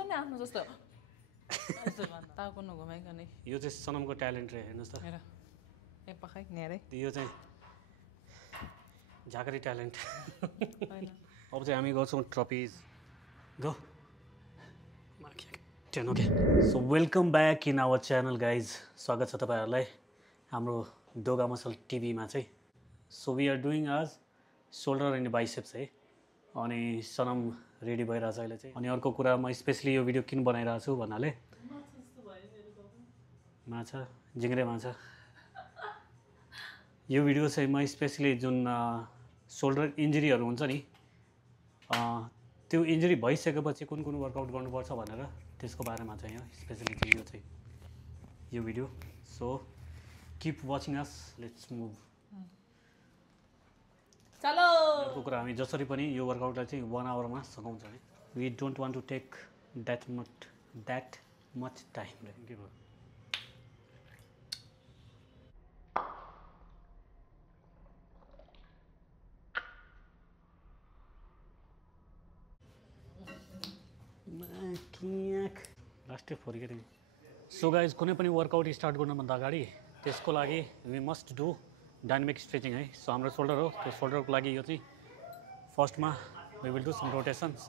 पनि आफ्नो जस्तो ताकुनु घुमाइकन यो चाहिँ सनमको ट्यालेन्ट रहे हेर्नुहोस् त हेर एक पखाइ नेरै यो चाहिँ झाकरी ट्यालेन्ट अब चाहिँ हामी गर्छौँ ट्रपिज go okay so welcome back in our channel guys स्वागत छ तपाईँहरूलाई हाम्रो दोगा मसल टिभीमा चाहिँ सो वी आर डुइङ आज सोल्डर एन्ड बाइसेप्स है अनि सनम रेडी भइरहेछ अहिले चाहिँ अनि अर्को कुरा म स्पेसली यो भिडियो किन बनाइरहेको छु भन्नाले माछा जिङ्रे माछा यो भिडियो चाहिँ म स्पेसली जुन सोल्डर इन्जुरीहरू हुन्छ नि त्यो इन्जुरी भइसकेपछि कुन कुन वर्कआउट गर्नुपर्छ भनेर त्यसको बारेमा चाहिँ हो स्पेसली चाहिँ यो चाहिँ यो video so keep watching us let's move चलो अर्को कुरा हामी जसरी पनि यो वर्कआउटलाई चाहिँ 1 आवरमा सघाउँछ है we don't want to take that much time के भयो लास्टै फर्केर सो गाइज कुनै पनि वर्कआउट स्टार्ट गर्नुभन्दा अगाडि त्यसको लागि we must do dynamic stretching है सो हाम्रो सोल्डर हो त्यो सोल्डरको लागि यो चाहिँ फर्स्टमा we will do some rotations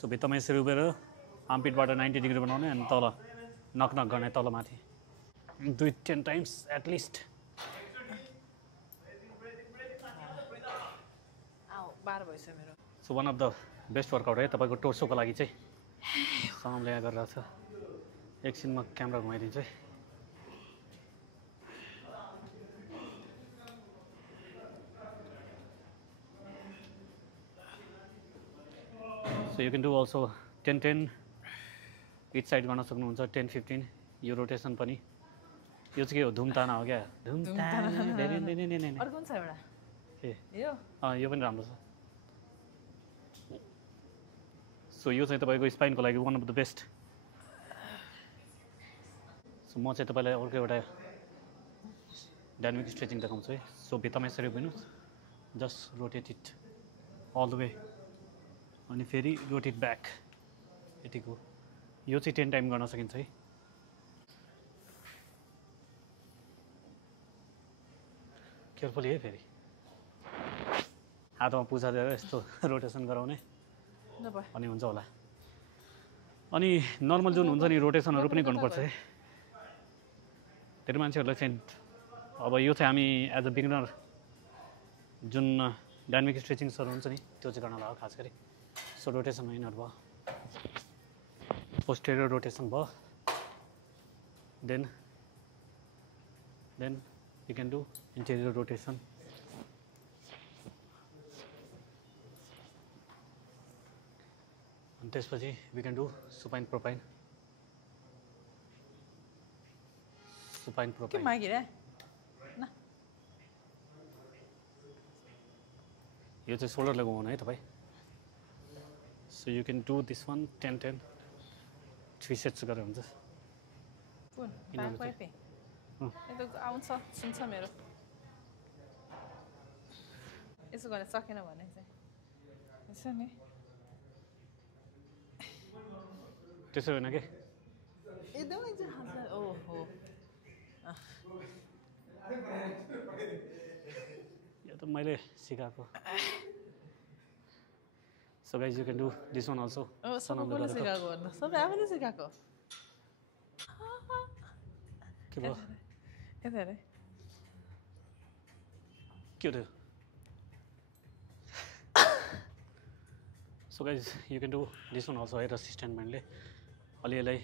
so भित्तामा यसरी उभिएर आर्मपिटबाट 90 डिग्री बनाउने अनि तल नक गर्ने तल माथि 10 टाइम्स एटलिस्ट 12 भइसक्यो मेरो so one of the best workout है तपाईँको टोर्सोको लागि चाहिँ सममले यहाँ गरिरहेको छ एकछिनमा क्यामेरा घुमाइदिन्छु है so you can do also 10-10 each side गर्न सक्नुहुन्छ 10-15 यो रोटेसन पनि यो चाहिँ के हो धुमताना हो क्या धुमताना अर्को छ एउटा यो पनि राम्रो छ सो यो चाहिँ तपाईँको स्पाइनको लागि one of the best so म चाहिँ तपाईँलाई अर्को एउटा डाइनामिक स्ट्रेचिङ देखाउँछु है सो भित्तामा यसरी उभिनुहोस् just rotate it all the way अनि फेरि रोटेट ब्याक यतिको यो चाहिँ 10 टाइम गर्न सकिन्छ है केयरफुली है फेरि हातमा पुछा दिएर यस्तो रोटेसन गराउने अनि हुन्छ होला अनि नर्मल जुन हुन्छ नि रोटेसनहरू पनि गर्नुपर्छ है धेरै मान्छेहरूलाई चाहिँ अब यो चाहिँ हामी एज अ बिगिनर जुन डाइनामिक स्ट्रेचिङ्सहरू हुन्छ नि त्यो चाहिँ गर्न लाग्यो खास गरी सो रोटेसन यिनीहरू भयो पोस्टेरियर रोटेसन भयो then you can do interior rotation अनि त्यसपछि we can do supine prone के मागिरे न यो चाहिँ सोल्डर लगाउनु है तपाईँ so you can do this one 10-10 3 sets गरेर हुन्छ आउँछ सुन्छ मेरो यसो गर्न सकेन भने चाहिँ यसो नि त्यसो होइन कि एकदमै ओहो यो त मैले सिकाएको so guys you can do this one also सबैले सिकाएको भन्दा सबै आफैले सिकाएको के भयो यता हेरे के हो त्यो so guys you can do this one also है रेसिस्टेन्टमेन्टले अलि यसलाई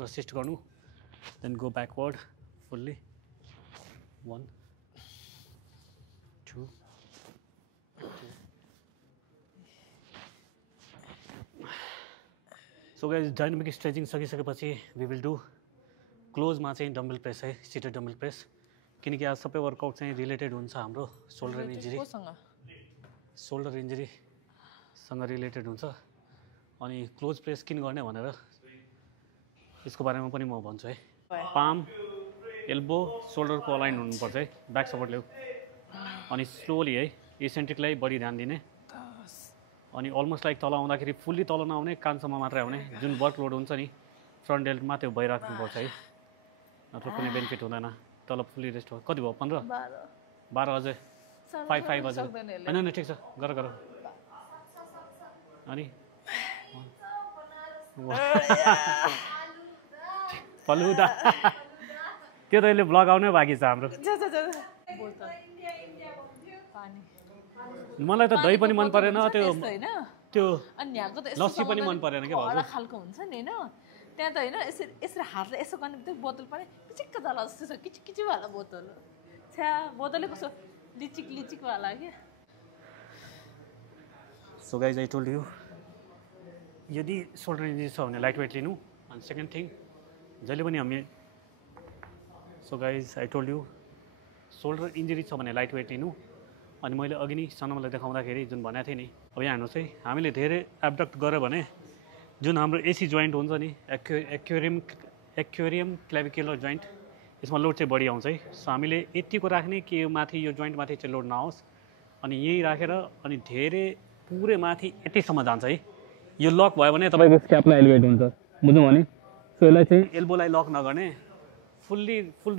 रेसिस्ट गर्नु then go backward fully 1 2 so guys dynamic stretching सकिसकेपछि वी विल डु क्लोजमा चाहिँ डम्बल प्रेस है सिटेड डम्बल प्रेस किनकि आज सबै वर्कआउट चाहिँ रिलेटेड हुन्छ हाम्रो सोल्डर इन्जुरीसँग रिलेटेड हुन्छ अनि क्लोज प्रेस किन गर्ने भनेर यसको बारेमा पनि म भन्छु है पाम एल्बो सोल्डरको अलाइन हुनुपर्छ है ब्याक सपोर्ट ल्याऊ अनि स्लोली है इसेन्ट्रिकलाई बढी ध्यान दिने अनि अलमोस्ट लाइक तल आउँदाखेरि फुल्ली तल नआउने कानसम्म मात्रै आउने जुन वर्कलोड हुन्छ नि फ्रन्ट डेल्टमा त्यो भइराख्नुपर्छ है नत्र कुनै बेनिफिट हुँदैन तल फुल्ली रेस्ट हो कति भयो 15 12 अझै 5 अझै होइन ठिक छ गर अनि फलुदा त्यो त अहिले ब्लग आउनै बाँकी छ हाम्रो मलाई त दही पनि मन परेन त्यो लस्सी पनि मन परेन के भाउजू खालको हुन्छ नि हैन त्यहाँ त हैन यसरी हातले यसो गर्ने बित्तिकै बोतल पनि किचिक्क जाला जस्तो छ किचिकिची वाला बोतल छ्या बोतलै कस्तो लिचिक वाला के so guys I told you यदि सोल्डर इन्जरी छ भने लाइट वेट लिनु अनि सेकेन्ड थिङ जहिले पनि हामी so guys I told you shoulder injury छ भने लाइट वेट लिनु अनि मैले अघि नै सनमलाई देखाउँदाखेरि जुन भनेको थिएँ नि अब यहाँ हेर्नुहोस् है हामीले धेरै एब्डक्ट गऱ्यो भने जुन हाम्रो एसी जोइन्ट हुन्छ नि एक्वेरियम क्लेभिकुलर जोइन्ट यसमा लोड चाहिँ बढी आउँछ है सो हामीले यतिको राख्ने कि यो माथि यो जोइन्ट माथि चाहिँ लोड नआओस् अनि यहीँ राखेर अनि धेरै पुरै माथि यतिसम्म जान्छ है यो लक भयो भने तपाईँको स्क्यापलाई एलिभेट हुन्छ बुझ्नु भने सो यसलाई चाहिँ एल्बोलाई लक नगर्ने फुल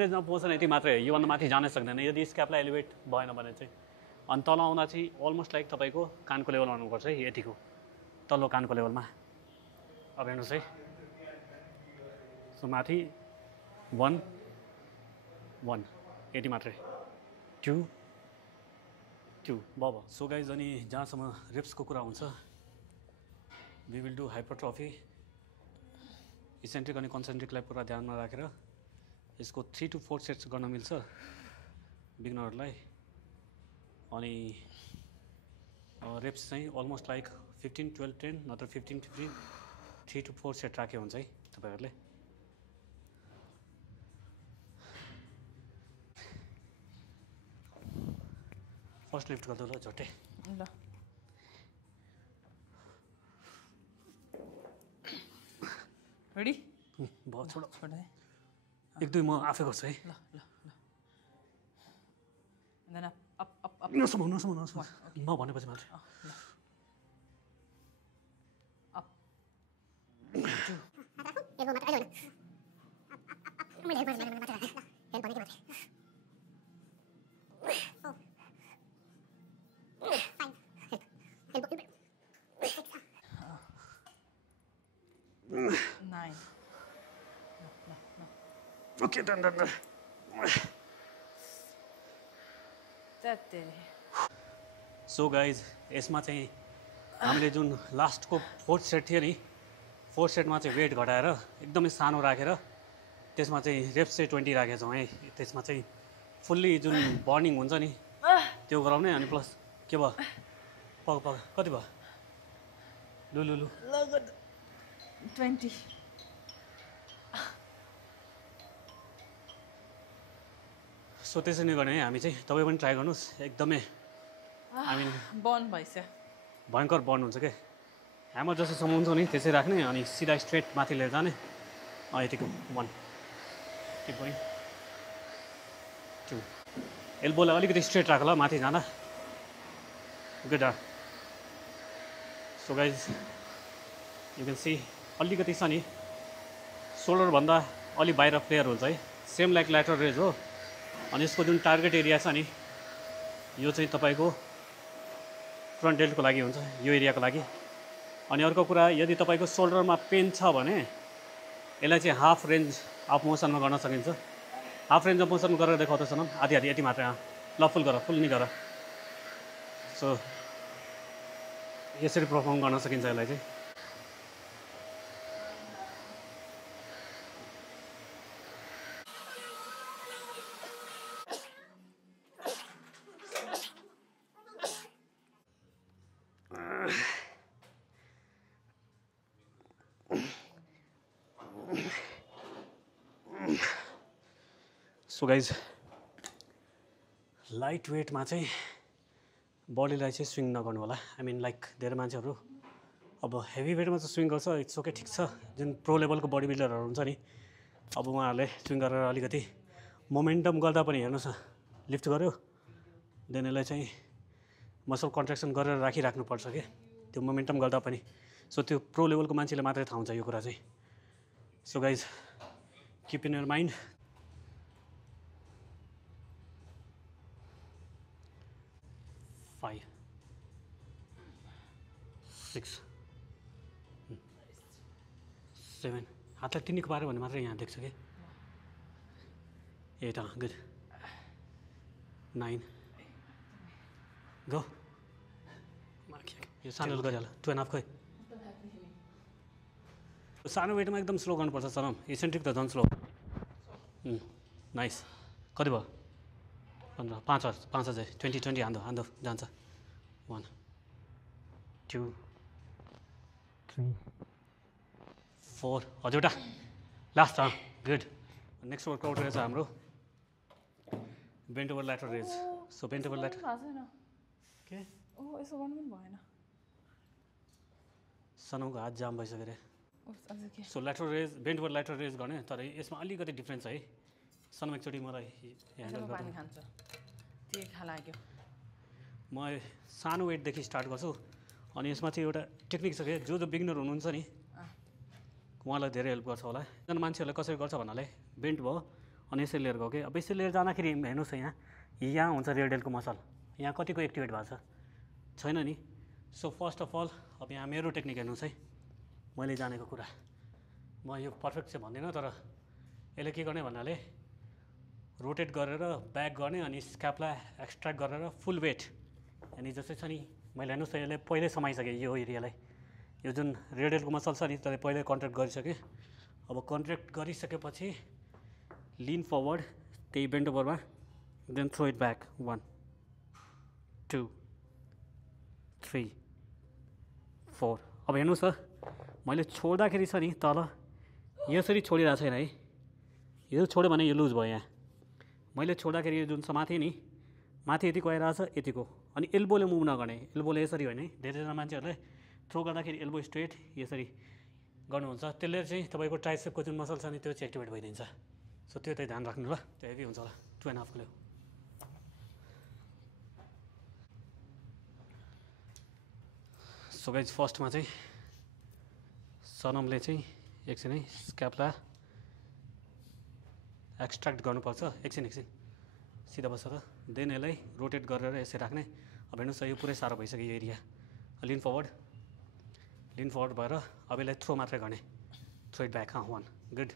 रेन्जमा पुग्छ नि यति मात्रै हो योभन्दा माथि जानै सक्दैन यदि स्क्यापलाई एलिभेट भएन भने चाहिँ अनि तल आउँदा चाहिँ अलमोस्ट लाइक तपाईँको कानको लेभलमा आउनुपर्छ है यतिको तल्लो कानको लेभलमा अब हेर्नुहोस् है सो माथि 1 यति मात्रै 2 भयो सो गाइज अनि जहाँसम्म रिप्सको कुरा हुन्छ वी विल डु हाइपरट्रफी इसेन्ट्रिक अनि कन्सेन्ट्रिकलाई पुरा ध्यानमा राखेर यसको 3 to 4 सेट्स गर्न मिल्छ बिगिनरहरूलाई अनि रेप्स चाहिँ अलमोस्ट लाइक 15 12 10 नत्र 15 15 3 to 4 सेट राखे हुन्छ है तपाईँहरूले फर्स्ट लिफ्ट गर्दा ल झट्टै ल रेडी भयो छोड छोड है 1 2 म आफै गर्छु है ल देन अप नसम्म म भनेपछि मात्र up Nine. Okay, done. So guys यसमा चाहिँ हामीले जुन लास्टको 4th सेट थियो नि 4th सेटमा चाहिँ वेट घटाएर एकदमै सानो राखेर त्यसमा चाहिँ रेप्स चाहिँ 20 राखेका छौँ है त्यसमा चाहिँ फुल्ली जुन बर्निङ हुन्छ नि त्यो गराउने अनि प्लस के भयो पग कति भयो लु 20 सो त्यसरी नै गर्ने है हामी चाहिँ तपाईँ पनि ट्राई गर्नुहोस् एकदमै हामी बर्न भइसक्यो भयङ्कर बर्न हुन्छ क्या ह्यामर जसोसम्म हुन्छ नि त्यसै राख्ने अनि सिधा स्ट्रेट माथि लिएर जाने यतिको 1 टिप गोइङ 2 एल्बोलाई अलिकति स्ट्रेट राख ल माथि जाँदा good so guys you can see अलिकति छ नि सोल्डरभन्दा अलि बाहिर प्लेयर हुन्छ है सेम लाइक ल्याटरल रेज हो अनि यसको जुन टार्गेट एरिया छ नि यो चाहिँ तपाईँको फ्रन्ट डेल्टको लागि हुन्छ यो एरियाको लागि अनि अर्को कुरा यदि तपाईँको सोल्डरमा पेन छ भने यसलाई चाहिँ हाफ रेन्ज अफ मोसनमा गर्न सकिन्छ हाफ रेन्ज अफ मोसन गरेर देखाउँछ सनम आधी यति मात्रै ल फुल नि गर सो यसरी पर्फर्म गर्न सकिन्छ यसलाई चाहिँ सो गाइज लाइट वेटमा चाहिँ बडीलाई चाहिँ स्विङ नगर्नु होला आई मिन लाइक धेरै मान्छेहरू अब हेभी वेटमा चाहिँ स्विङ गर्छ इट्स ओके ठिक छ जुन प्रो लेभलको बडी बिल्डरहरू हुन्छ नि अब उहाँहरूले स्विङ गरेर अलिकति मोमेन्टम गर्दा पनि हेर्नुहोस् न लिफ्ट गर्यो देन यसलाई चाहिँ मसल कन्ट्र्याक्सन गरेर राखिराख्नुपर्छ कि त्यो मोमेन्टम गर्दा पनि सो त्यो प्रो लेभलको मान्छेले मात्रै थाहा हुन्छ यो कुरा चाहिँ so guys keep in your mind five 6 7 हातलाई टिनिक पाऱ्यो भने मात्रै यहाँ देख्छ कि 8 गुड 9 गो यो सानो गरिहाल 2.5 खोइ सानो वेटमा एकदम स्लो गर्नुपर्छ सनम इसेन्ट्रिक त झन् स्लो नाइस कति भयो 15 5 अझै 20 हान्दो जान्छ 1 2 3 4 हजुर एउटा लास्ट गुड नेक्स्ट वर्कआउट रहेछ हाम्रो bent over lateral raise so bent over lateral के यसो गर्नु पनि भएन सनमको हात जाम भइसक्यो अरे so lateral raise bent over lateral raise गर्ने तर यसमा अलिकति डिफ्रेन्स छ है सनम एकचोटि मलाई ह्यान्डल पानी खान्छ त्यही खा लाग्यो म सानो वेटदेखि स्टार्ट गर्छु अनि यसमा चाहिँ एउटा टेक्निक छ कि जो बिगिनर हुनुहुन्छ नि उहाँलाई धेरै हेल्प गर्छ होला एकजना मान्छेहरूले कसरी गर्छ भन्नाले बेन्ट भयो अनि यसरी लिएर गयो कि अब यसरी लिएर जाँदाखेरि हेर्नुहोस् यहाँ हुन्छ रियरडेलको मसल यहाँ कतिको एक्टिभेट भएको छैन नि सो फर्स्ट अफ अल अब यहाँ मेरो टेक्निक हेर्नुहोस् है मैले जानेको कुरा म यो पर्फेक्ट चाहिँ भन्दिनँ तर यसले के गर्ने भन्नाले रोटेट गरेर ब्याक गर्ने अनि स्क्यापलाई एक्सट्र्याक्ट गरेर फुल वेट अनि जस्तै छ नि मैले हेर्नुहोस् त यसले पहिल्यै समाइसकेँ यो एरियालाई यो जुन रेडियलको मसल छ नि त्यसले पहिल्यै कन्ट्र्याक्ट गरिसकेँ अब कन्ट्र्याक्ट गरिसकेपछि लिन फरवर्ड त्यही बेन्ट ओभरमा देन थ्रो इट ब्याक 1 2 3 4 अब हेर्नुहोस् त मैले छोड्दाखेरि छ नि तल यसरी छोडिरहेको छैन है यो छोड्यो भने यो लुज भयो यहाँ मैले छोड्दाखेरि यो जुन समाथि नि माथि यतिको आइरहेछ यतिको अनि एल्बोले मुभ नगर्ने एल्बोले यसरी होइन है धेरैजना मान्छेहरूले थ्रो गर्दाखेरि एल्बो स्ट्रेट यसरी गर्नुहुन्छ त्यसले चाहिँ तपाईँको ट्राइसेपको जुन मसल छ नि त्यो चाहिँ एक्टिभेट भइदिन्छ सो त्यो चाहिँ ध्यान राख्नु ल त्यो हेभी हुन्छ होला 2.5 किलो सो गाइज फर्स्टमा चाहिँ सनमले चाहिँ एकछिन है स्क्यापलाई एक्सट्र्याक्ट गर्नुपर्छ एकछिन सिधा बस्छ त देन यसलाई रोटेट गरेर यसरी राख्ने अब हेर्नुहोस् यो पुरै साह्रो भइसक्यो यो एरिया लिन फरवर्ड भएर अब यसलाई थ्रो मात्रै गर्ने थ्रो इट ब्याक 1 गुड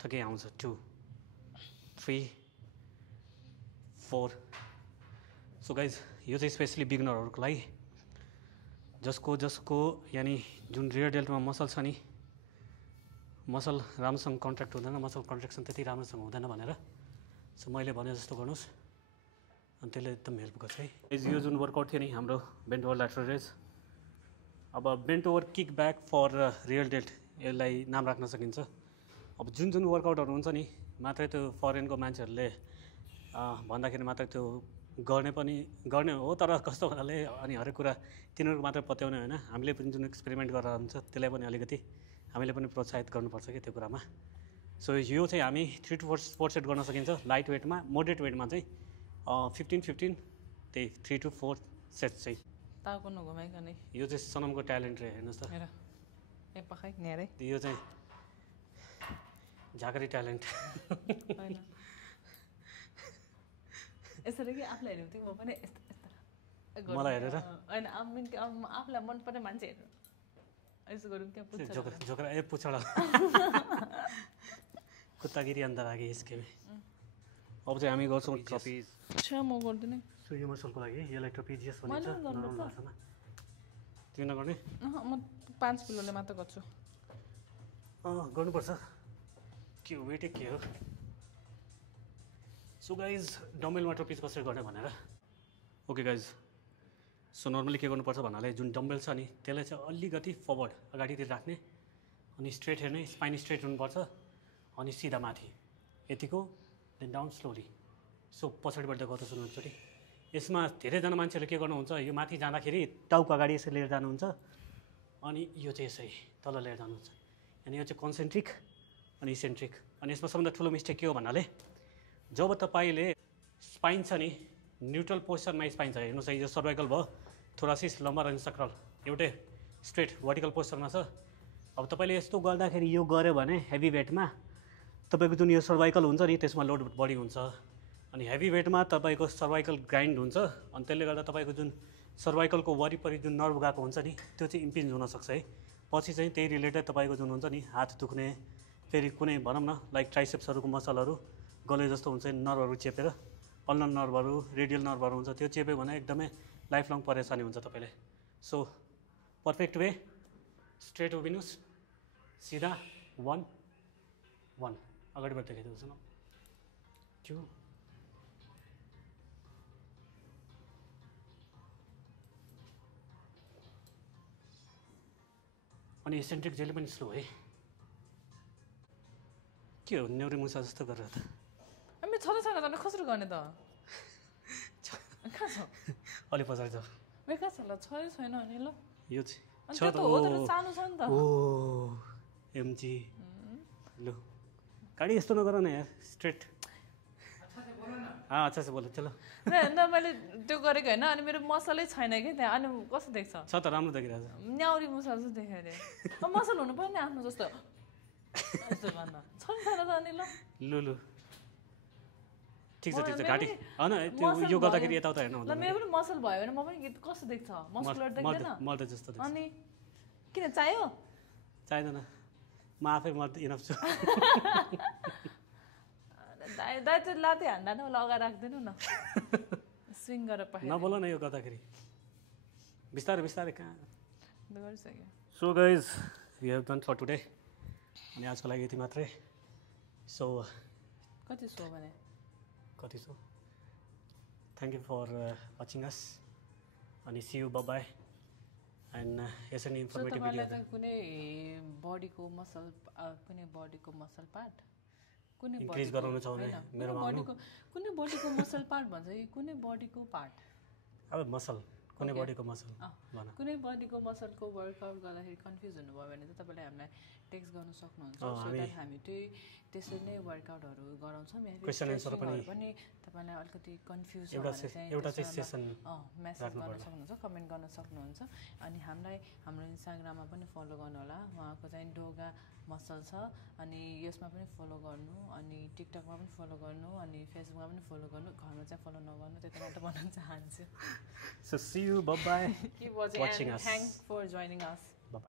थकै आउँछ 2 3 4 सो गाइज यो चाहिँ स्पेसली बिगिनरहरूको लागि जसको यानि जुन रियर डेल्टमा मसल छ नि मसल राम्रोसँग कन्ट्र्याक्ट हुँदैन मसल कन्ट्र्याक्सन त्यति राम्रोसँग हुँदैन भनेर सो मैले भने जस्तो गर्नुहोस् अनि त्यसले एकदम हेल्प गर्छ है यो जुन वर्कआउट थियो नि हाम्रो बेन्ट ओभर ल्याटरल रेज अब bent over kick back for rear delt यसलाई नाम राख्न सकिन्छ अब जुन वर्कआउटहरू हुन्छ नि मात्रै त्यो फरेनको मान्छेहरूले भन्दाखेरि मात्रै त्यो गर्ने हो तर कस्तो भन्नाले अनि हरेक कुरा तिनीहरूको मात्रै पत्याउने होइन हामीले पनि जुन एक्सपेरिमेन्ट गरेर हुन्छ त्यसलाई पनि अलिकति हामीले पनि प्रोत्साहित गर्नुपर्छ कि त्यो कुरामा सो यो चाहिँ हामी 3 to 4 सेट गर्न सकिन्छ लाइट वेटमा मोडरेट वेटमा चाहिँ 15 त्यही 3 to 4 सेट चाहिँ यो चाहिँ सनमको ट्यालेन्ट रहे हेर्नुहोस् त यो चाहिँ झाकरी ट्यालेन्ट यसरी कि आफूलाई हेर्नु थियो म पनि मलाई हेरेर होइन आफूलाई मनपर्ने मान्छे हेर्नु यसो गरौँ क्या झोक्रा ए पुछडा कुत्तागिरी अन्त आगे इसके अब चाहिँ हामी गर्छौँ ट्रपिज म गर्दिनँ सो यो मसलको लागि यसलाई ट्रपिजियस भनिन्छ नर्मल भाषामा त्यो नगर्ने म 5 किलोले मात्र गर्छु गर्नुपर्छ के हो वेटै के हो सो गाइज डम्बेलमा ट्रपिज कसरी गर्ने भनेर ओके गाइज सो नर्मली के गर्नुपर्छ भन्नाले जुन डम्बेल छ नि त्यसलाई चाहिँ अलिकति फरवर्ड अगाडितिर राख्ने अनि स्ट्रेट हेर्ने स्पाइन स्ट्रेट हुनुपर्छ अनि सिधा माथि यतिको देन डाउन स्लोली सो पछाडिबाट गर्दा सुन्नु एकचोटि यसमा धेरैजना मान्छेहरूले के गर्नुहुन्छ यो माथि जाँदाखेरि टाउको अगाडि यसरी लिएर जानुहुन्छ अनि यो चाहिँ यसरी तल लिएर जानुहुन्छ अनि यो चाहिँ कन्सेन्ट्रिक अनि इसेन्ट्रिक अनि यसमा सबभन्दा ठुलो मिस्टेक के हो भन्नाले जब तपाईँले स्पाइन छ नि न्युट्रल पोस्चरमा स्पाइन छ हेर्नुहोस् यो सर्भाइकल भयो थोरासिस लम्बर अनि सक्राल एउटै स्ट्रेट भर्टिकल पोस्चरमा छ। अब तपाईँले यस्तो गर्दाखेरि यो गऱ्यो भने हेभी वेटमा तपाईँको जुन यो सर्भाइकल हुन्छ नि त्यसमा लोड बढी हुन्छ, अनि हेभी वेटमा तपाईँको सर्भाइकल ग्राइन्ड हुन्छ, अनि त्यसले गर्दा तपाईँको जुन सर्भाइकलको वरिपरि जुन नर्भ गएको हुन्छ नि त्यो चाहिँ इम्पिन्ज हुनसक्छ है। पछि चाहिँ त्यही रिलेटेड तपाईँको जुन हुन्छ नि हात दुख्ने, फेरि कुनै भनौँ न लाइक ट्राइसेप्सहरूको मसलहरू गले जस्तो हुन्छ नर्भहरू चेपेर, पल्नर नर्भहरू, रेडियल नर्भहरू हुन्छ, त्यो चेप्यो भने एकदमै लाइफ लङ परेसानी हुन्छ तपाईँले। सो पर्फेक्ट वे, स्ट्रेट उभिनुहोस्, सिधा 1 1 अगाडिबाट देखाइदिनुहोस् न 2 अनि एसेन्ट्रिक जहिले पनि स्लो है। के हो न्युरी मुसा जस्तो गरेर त हामी छँदै छैन त कसरी गर्ने त कहाँ छ अलि पछाडि छ कहाँ छ ल छँदै छैन अनि ल यो चाहिँ अनि छ त्यो त त हो तर सानो छ नि त ओ एमजी लो गाडी यस्तो नगर न यार स्ट्रेट अच्छा से बोलो चलो अन्त मैले त्यो गरेको होइन अनि मेरो मसलै छैन कि त्यहाँ अनि कस्तो देख्छ छ त राम्रो देखिरहेछ न्याउरी मुसा जस्तो देखायो अरे मसल हुनु पर्यो नि आफ्नो जस्तो यस्तो भन्दा छ नि छैन त अनि ल लु लु ठिक छ घाँटी होइन त्यो यो गर्दाखेरि यताउता हेर्नु ल मेरो पनि मसल भयो भने म पनि कस्तो देख्छ मस्कुलर देख्दैन मर्द जस्तो देख्छ। अनि किन चाहियो चाहिँदैन म आफै मर्द इनफ छु। दाइ दाइ त्यो लाते हान्दा न लगाएर राख्दिनु न स्विङ गरेर पठाइ नबोल न यो गर्दाखेरि बिस्तारै बिस्तारै कहाँ गरिसक्यो। So guys we have done for today अनि आजको लागि यति मात्रै। सो कति सो भने कति सो thank you for watching us अनि सी यू बाई एन्ड यसरी नै इन्फर्मेटिभ भिडियो कुनै बडीको मसल पार्ट कुनै इन्क्रिज गराउनु छ भने मेरोमा कुनै बडीको मसल पार्ट भन्छ कि कुनै बडीको पार्ट अब मसल कुनै बडीको मसल भन कुनै बडीको मसलको वर्कआउट गर्दाखेरि कन्फ्युज हुनुभयो भने चाहिँ तपाईँले हामीलाई टेक्स्ट गर्न सक्नुहुन्छ सो द्याट हामी त्यसरी नै वर्कआउटहरू गराउँछौँ क्वेसन एन्सर पनि तपाईँलाई अलिकति कन्फ्युज एउटा चाहिँ सेसन मेसेज गर्न सक्नुहुन्छ कमेन्ट गर्न सक्नुहुन्छ अनि हामीलाई हाम्रो इन्स्टाग्राममा पनि फलो गर्नु होला उहाँको चाहिँ डोगा मसल छ अनि यसमा पनि फलो गर्नु अनि टिकटकमा पनि फलो गर्नु अनि फेसबुकमा पनि फलो गर्नु घरमा चाहिँ फलो नगर्नु त्यति मात्र भन्न चाहन्छु। So see you, bye bye. Keep watching and thanks for joining us.